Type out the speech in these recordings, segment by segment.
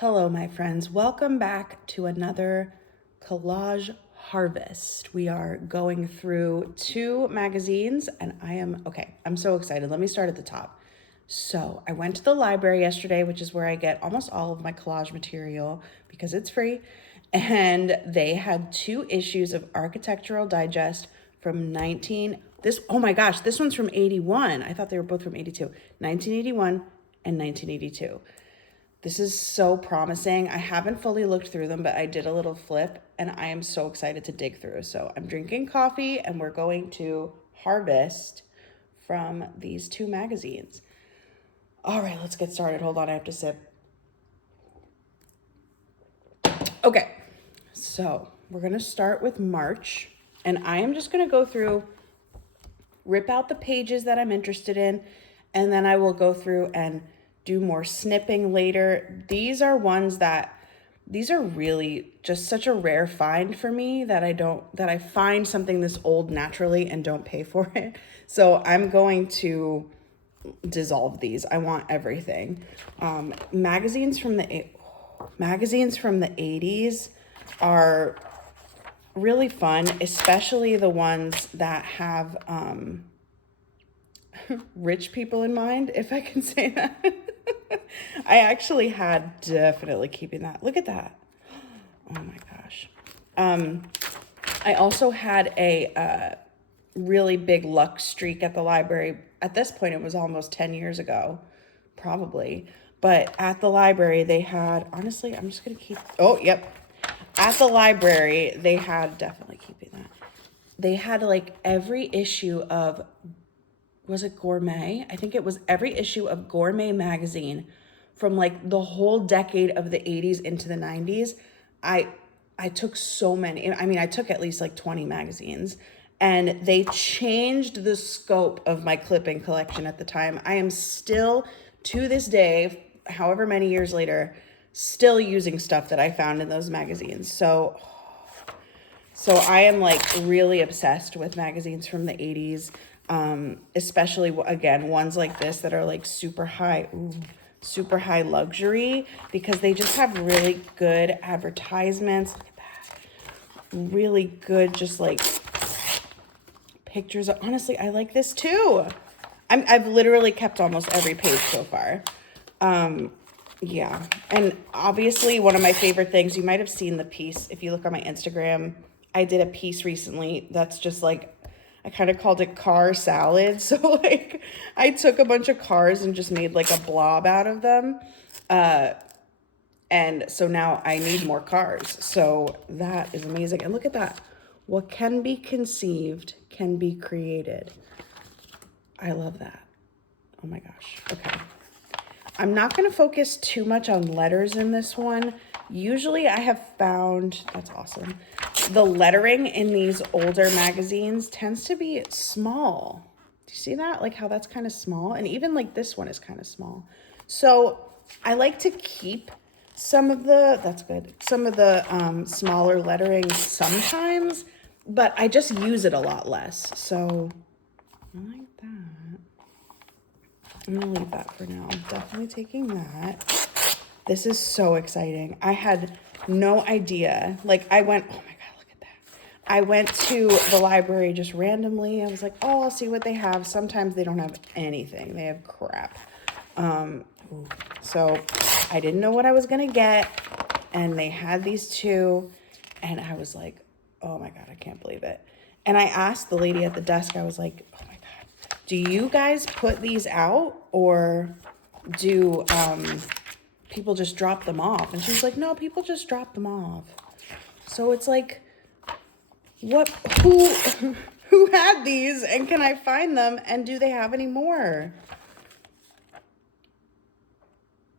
Hello, my friends. Welcome back to another collage harvest. We are going through two magazines and I'm so excited. Let me start at the top. So I went to the library yesterday, which is where I get almost all of my collage material because it's free. And they had two issues of Architectural Digest from oh my gosh, this one's from 81. I thought they were both from 82. 1981 and 1982. This is so promising. I haven't fully looked through them, but I did a little flip and I am so excited to dig through. So I'm drinking coffee and we're going to harvest from these two magazines. All right, let's get started. Hold on, I have to sip. Okay, so we're gonna start with March and I am just gonna go through, rip out the pages that I'm interested in, and then I will go through and do more snipping later. These are really just such a rare find for me that I find something this old naturally and don't pay for it. So I'm going to dissolve these. I want everything. Magazines from the 80s are really fun, especially the ones that have rich people in mind, if I can say that. I actually had definitely keeping that. Look at that. Oh my gosh. I also had a really big luck streak at the library. At this point, it was almost 10 years ago, probably. But at the library, they had, honestly, I'm just going to keep, oh, yep. At the library, they had, definitely keeping that. They had like every issue of, was it Gourmet? I think it was every issue of Gourmet magazine from like the whole decade of the 80s into the 90s. I took so many. I mean, I took at least like 20 magazines and they changed the scope of my clipping collection at the time. I am still, to this day, however many years later, still using stuff that I found in those magazines. So I am like really obsessed with magazines from the 80s. Especially again, ones like this that are like super high luxury because they just have really good advertisements. Look at that. Really good, just like pictures. Honestly, I like this too. I've literally kept almost every page so far. Yeah. And obviously one of my favorite things, you might have seen the piece. If you look on my Instagram, I did a piece recently that's just like, I kind of called it car salad. So like I took a bunch of cars and just made like a blob out of them. And so now I need more cars. So that is amazing. And look at that. What can be conceived can be created. I love that. Oh my gosh. Okay. I'm not going to focus too much on letters in this one. Usually I have found, that's awesome, the lettering in these older magazines tends to be small. Do you see that? Like how that's kind of small? And even like this one is kind of small. So I like to keep some of the, that's good, some of the smaller lettering sometimes, but I just use it a lot less. So I like that. I'm gonna leave that for now. I'm definitely taking that. This is so exciting. I had no idea. Like oh my God, look at that. I went to the library just randomly. I was like, oh, I'll see what they have. Sometimes they don't have anything. They have crap. So I didn't know what I was gonna get. And they had these two. And I was like, oh my God, I can't believe it. And I asked the lady at the desk, I was like, oh my God, do you guys put these out or do people just drop them off? And she was like, no, people just drop them off. So it's like, who had these and can I find them and do they have any more?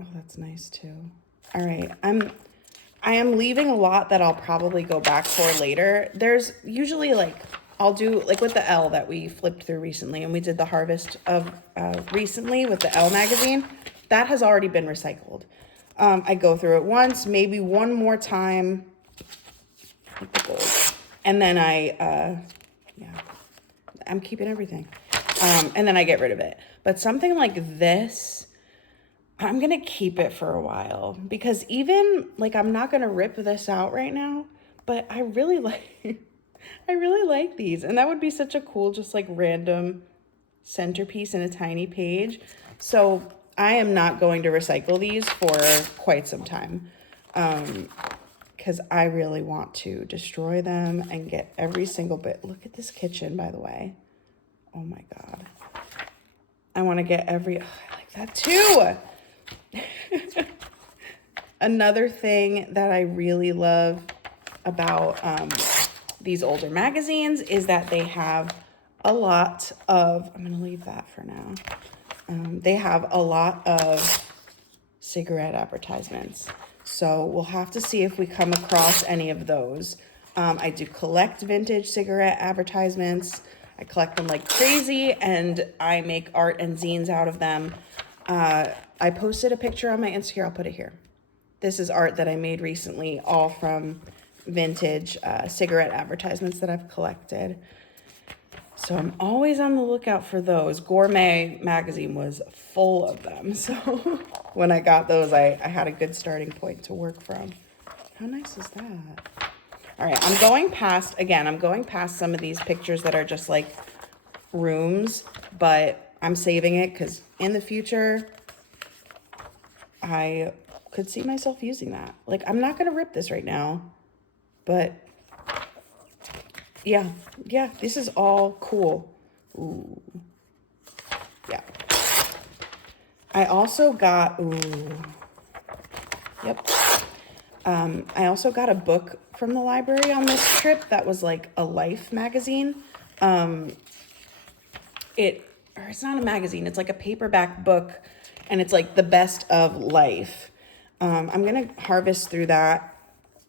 Oh, that's nice too. All right, I am leaving a lot that I'll probably go back for later. There's usually like, I'll do like with the L that we flipped through recently and we did the harvest of recently with the L magazine. That has already been recycled. I go through it once, maybe one more time, like the gold. And then I'm keeping everything. And then I get rid of it. But something like this, I'm going to keep it for a while because even like, I'm not going to rip this out right now, but I really like, I really like these. And that would be such a cool, just like random centerpiece in a tiny page. So I am not going to recycle these for quite some time. Because I really want to destroy them and get every single bit. Look at this kitchen, by the way. Oh my God. I want to get every, oh, I like that too. Another thing that I really love about these older magazines is that they have a lot of, I'm going to leave that for now. They have a lot of cigarette advertisements. So we'll have to see if we come across any of those. I do collect vintage cigarette advertisements. I collect them like crazy, and I make art and zines out of them. I posted a picture on my Instagram. I'll put it here. This is art that I made recently, all from vintage cigarette advertisements that I've collected. So I'm always on the lookout for those. Gourmet magazine was full of them. So when I got those, I had a good starting point to work from. How nice is that? All right, I'm going past some of these pictures that are just like rooms, but I'm saving it because in the future, I could see myself using that. Like, I'm not going to rip this right now, but yeah, this is all cool. Ooh, yeah. I also got, yep. I also got a book from the library on this trip that was like a Life magazine. It's not a magazine, it's like a paperback book, and it's like the best of Life. I'm gonna harvest through that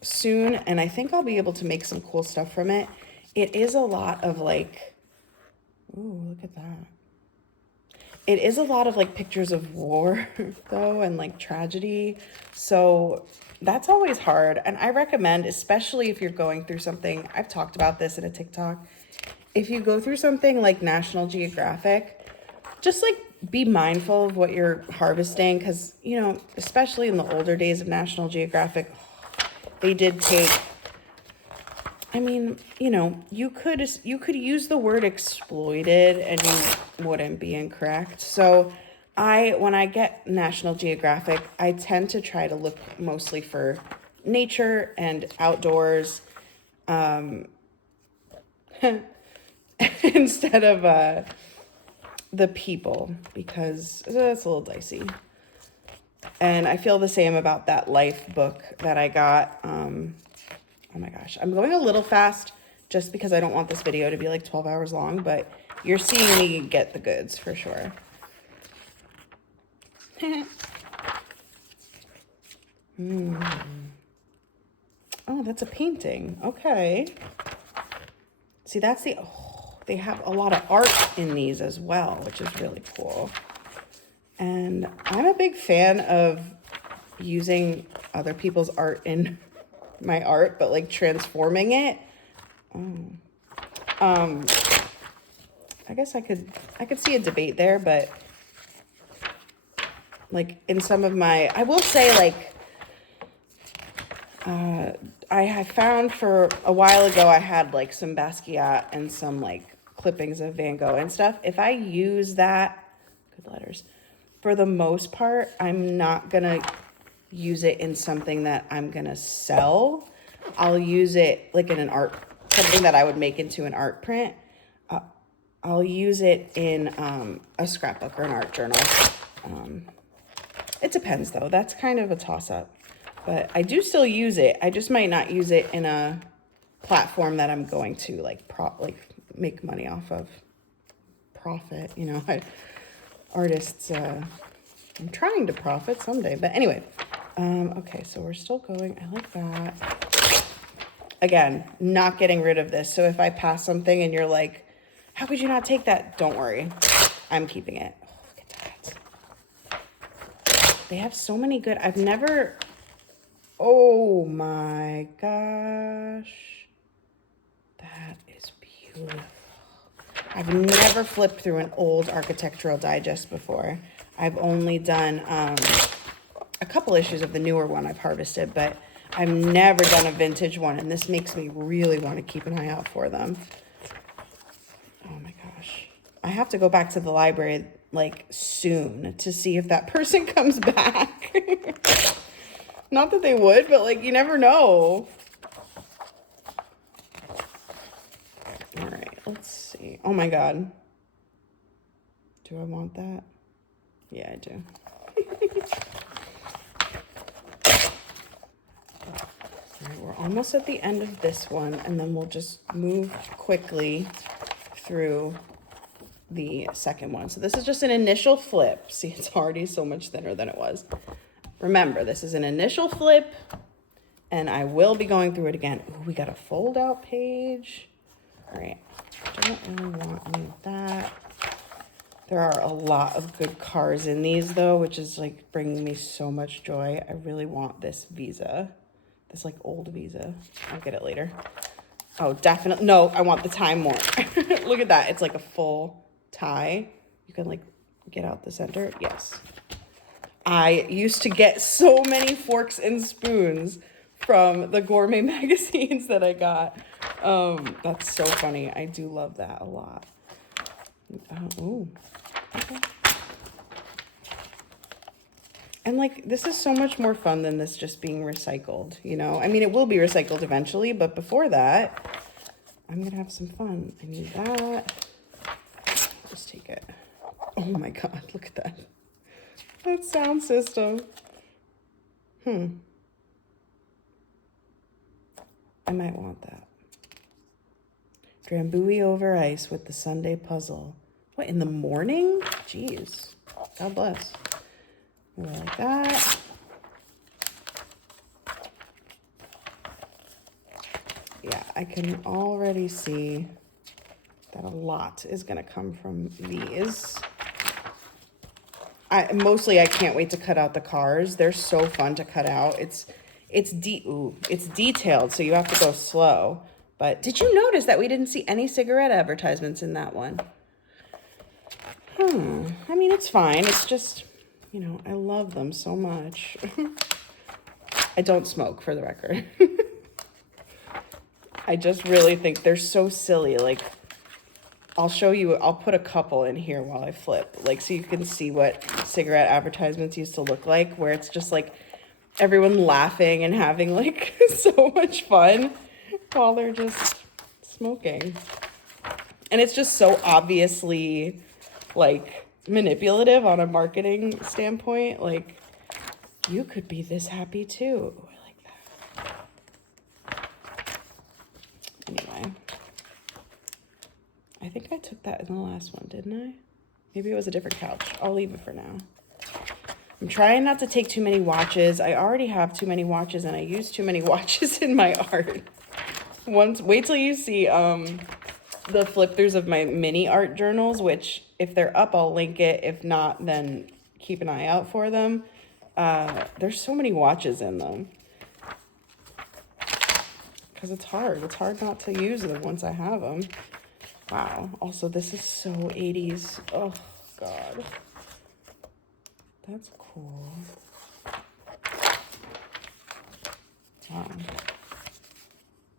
soon, and I think I'll be able to make some cool stuff from it. It is a lot of like, ooh, look at that. It is a lot of like pictures of war though, and like tragedy. So that's always hard. And I recommend, especially if you're going through something, I've talked about this in a TikTok. If you go through something like National Geographic, just like be mindful of what you're harvesting. Cause you know, especially in the older days of National Geographic, they did take, I mean, you know, you could use the word exploited and you wouldn't be incorrect. So when I get National Geographic, I tend to try to look mostly for nature and outdoors, instead of the people, because that's a little dicey. And I feel the same about that Life book that I got. Oh my gosh, I'm going a little fast just because I don't want this video to be like 12 hours long, but you're seeing me get the goods for sure. Oh, that's a painting. Okay. See, they have a lot of art in these as well, which is really cool. And I'm a big fan of using other people's art in my art, but like transforming it. I guess I could see a debate there, but like in some of my, I will say like, I had found for a while ago, I had like some Basquiat and some like clippings of Van Gogh and stuff. If I use that, good letters, for the most part, I'm not gonna use it in something that I'm gonna sell. I'll use it like in something that I would make into an art print. I'll use it in a scrapbook or an art journal. It depends though. That's kind of a toss-up. But I do still use it. I just might not use it in a platform that I'm going to like make money off of. Profit, you know. Artists, I'm trying to profit someday. But anyway, okay, so we're still going. I like that. Again, not getting rid of this. So if I pass something and you're like, how could you not take that? Don't worry. I'm keeping it. Oh, look at that. They have so many good. Oh my gosh. That is beautiful. I've never flipped through an old Architectural Digest before. I've only done a couple issues of the newer one I've harvested, but I've never done a vintage one, and this makes me really want to keep an eye out for them. Oh my gosh. I have to go back to the library like soon to see if that person comes back. Not that they would, but like you never know. All right, let's see. Oh my God. Do I want that? Yeah, I do. All right, we're almost at the end of this one, and then we'll just move quickly through the second one. So this is just an initial flip. See, it's already so much thinner than it was. Remember, this is an initial flip, and I will be going through it again. Ooh, we got a fold out page. All right, don't really want any of that. There are a lot of good cars in these though, which is like bringing me so much joy. I really want this Visa, this like old Visa. I'll get it later. Oh, definitely. No, I want the tie more. Look at that. It's like a full tie. You can like get out the center. Yes. I used to get so many forks and spoons from the gourmet magazines that I got. That's so funny. I do love that a lot. Ooh. Okay. And like, this is so much more fun than this just being recycled, you know? I mean, it will be recycled eventually, but before that, I'm gonna have some fun. I need that. Just take it. Oh my God, look at that. That sound system. I might want that. Drambuie over ice with the Sunday puzzle. What, in the morning? Jeez. God bless. Like that. Yeah, I can already see that a lot is going to come from these. Mostly I can't wait to cut out the cars. They're so fun to cut out. It's detailed, so you have to go slow. But did you notice that we didn't see any cigarette advertisements in that one? I mean, it's fine. It's just, you know, I love them so much. I don't smoke, for the record. I just really think they're so silly. Like, I'll show you, I'll put a couple in here while I flip. Like, so you can see what cigarette advertisements used to look like, where it's just like everyone laughing and having like so much fun while they're just smoking. And it's just so obviously like manipulative on a marketing standpoint. Like, you could be this happy too. Ooh, I like that. Anyway, I think I took that in the last one, didn't I? Maybe it was a different couch. I'll leave it for now. I'm trying not to take too many watches. I already have too many watches, and I use too many watches in my art. Wait till you see the flip throughs of my mini art journals, which if they're up, I'll link it. If not, then keep an eye out for them. There's so many watches in them because it's hard. It's hard not to use them once I have them. Wow. Also, this is so 80s. Oh, God. That's cool. Wow.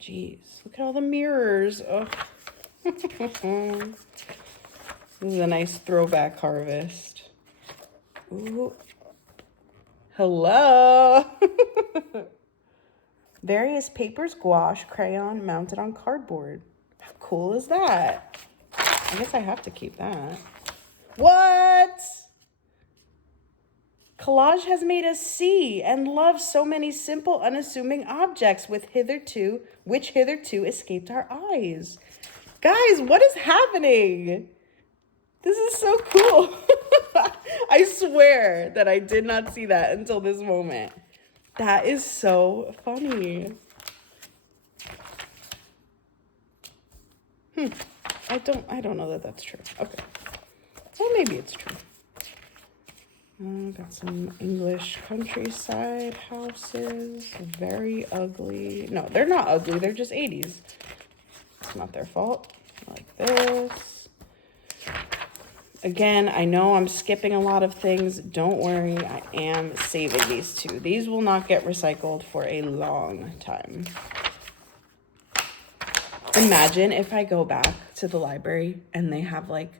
Jeez. Look at all the mirrors. Oh. This is a nice throwback harvest. Ooh. Hello. Various papers, gouache, crayon mounted on cardboard. How cool is that? I guess I have to keep that. What? Collage has made us see and love so many simple, unassuming objects which hitherto escaped our eyes. Guys, what is happening? This is so cool. I swear that I did not see that until this moment. That is so funny. I don't know that that's true. Okay. Well, maybe it's true. Got some English countryside houses. Very ugly. No, they're not ugly. They're just 80s. It's not their fault. Like this. Again, I know I'm skipping a lot of things. Don't worry, I am saving these two. These will not get recycled for a long time. Imagine if I go back to the library and they have like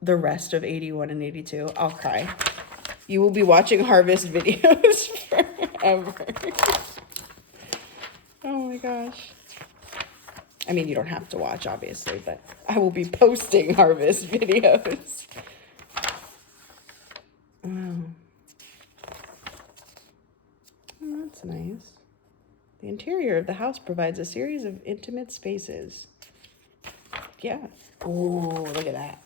the rest of 81 and 82. I'll cry. You will be watching harvest videos forever. Oh my gosh. I mean, you don't have to watch, obviously, but I will be posting harvest videos. Wow. Oh, that's nice. The interior of the house provides a series of intimate spaces. Yeah. Oh, look at that.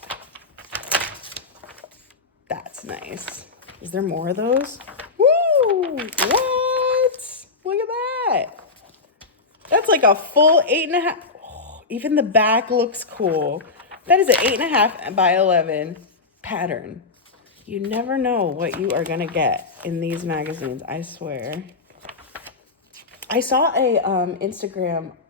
That's nice. Is there more of those? Woo! What? Look at that. That's like a full 8.5. Oh, even the back looks cool. That is an 8.5 by 11 pattern. You never know what you are gonna get in these magazines, I swear. I saw an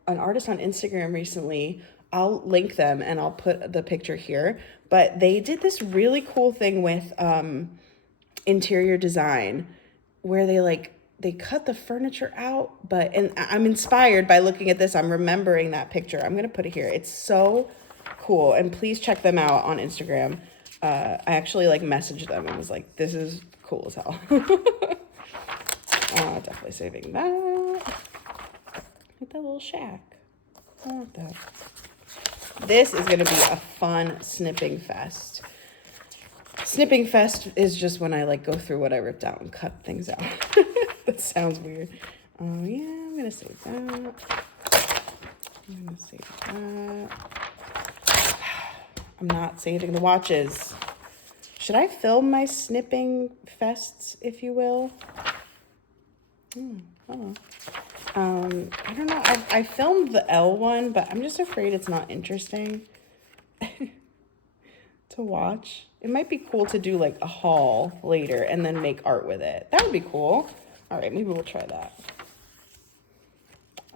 artist on Instagram recently. I'll link them and I'll put the picture here. But they did this really cool thing with interior design where they cut the furniture out, and I'm inspired by looking at this. I'm remembering that picture. I'm gonna put it here. It's so cool, and please check them out on Instagram. I actually like messaged them and was like, this is cool as hell. Definitely saving that. Like that little shack. I want that. This is gonna be a fun snipping fest. Snipping fest is just when I like go through what I ripped out and cut things out. That sounds weird. Oh yeah, I'm gonna save that. I'm gonna save that. I'm not saving the watches. Should I film my snipping fests, if you will? Oh. I don't know. I filmed the L one, but I'm just afraid it's not interesting to watch. It might be cool to do like a haul later and then make art with it. That would be cool. All right, maybe we'll try that.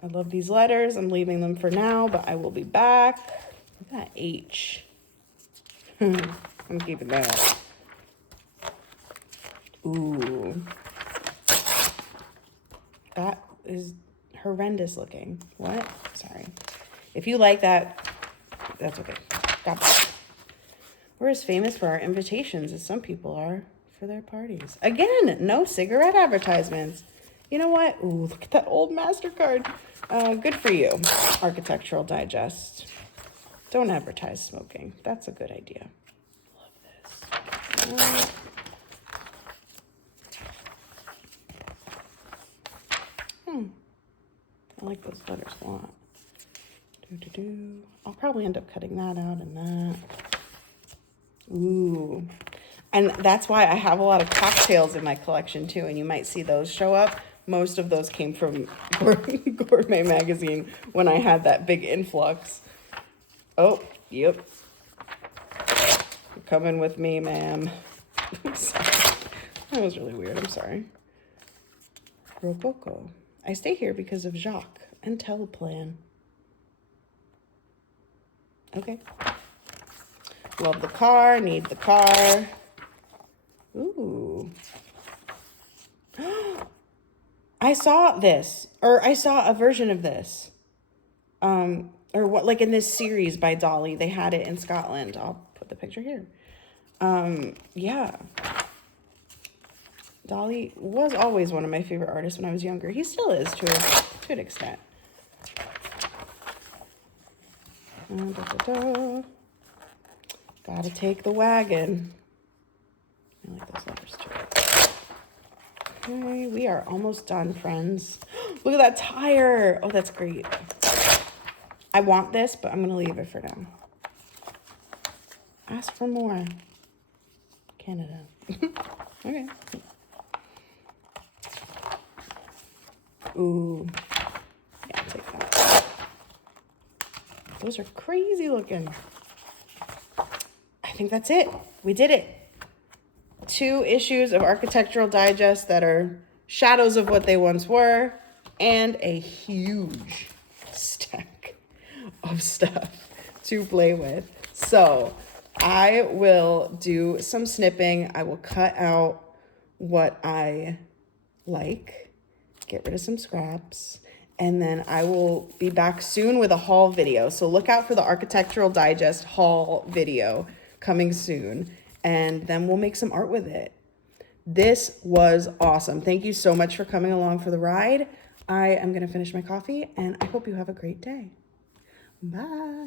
I love these letters. I'm leaving them for now, but I will be back. Look at that H. I'm keeping that. Ooh. That is horrendous looking. What? Sorry. If you like that, that's okay. God bless. We're as famous for our invitations as some people are for their parties. Again, no cigarette advertisements. You know what? Ooh, look at that old MasterCard. Good for you, Architectural Digest. Don't advertise smoking. That's a good idea. Love this. I like those letters a lot. I'll probably end up cutting that out and that. Ooh. And that's why I have a lot of cocktails in my collection too, and you might see those show up. Most of those came from Gourmet Magazine when I had that big influx. Oh, yep. You're coming with me, ma'am. That was really weird. I'm sorry. Rococo. I stay here because of Jacques and Teleplan. Okay. Love the car. Need the car. Ooh. I saw this, or I saw a version of this. Or what, like in this series by Dolly. They had it in Scotland. I'll put the picture here. Yeah. Dolly was always one of my favorite artists when I was younger. He still is to an extent. Gotta take the wagon. I like those letters too. Okay, we are almost done, friends. Look at that tire. Oh, that's great. I want this, but I'm gonna leave it for now. Ask for more. Canada. Okay. Ooh. Yeah, I'll take that. Those are crazy looking. I think that's it. We did it. 2 issues of Architectural Digest that are shadows of what they once were, and a huge stack of stuff to play with. So I will do some snipping. I will cut out what I like, get rid of some scraps, and then I will be back soon with a haul video. So look out for the Architectural Digest haul video coming soon, and then we'll make some art with it. This was awesome. Thank you so much for coming along for the ride. I am going to finish my coffee, and I hope you have a great day. Bye.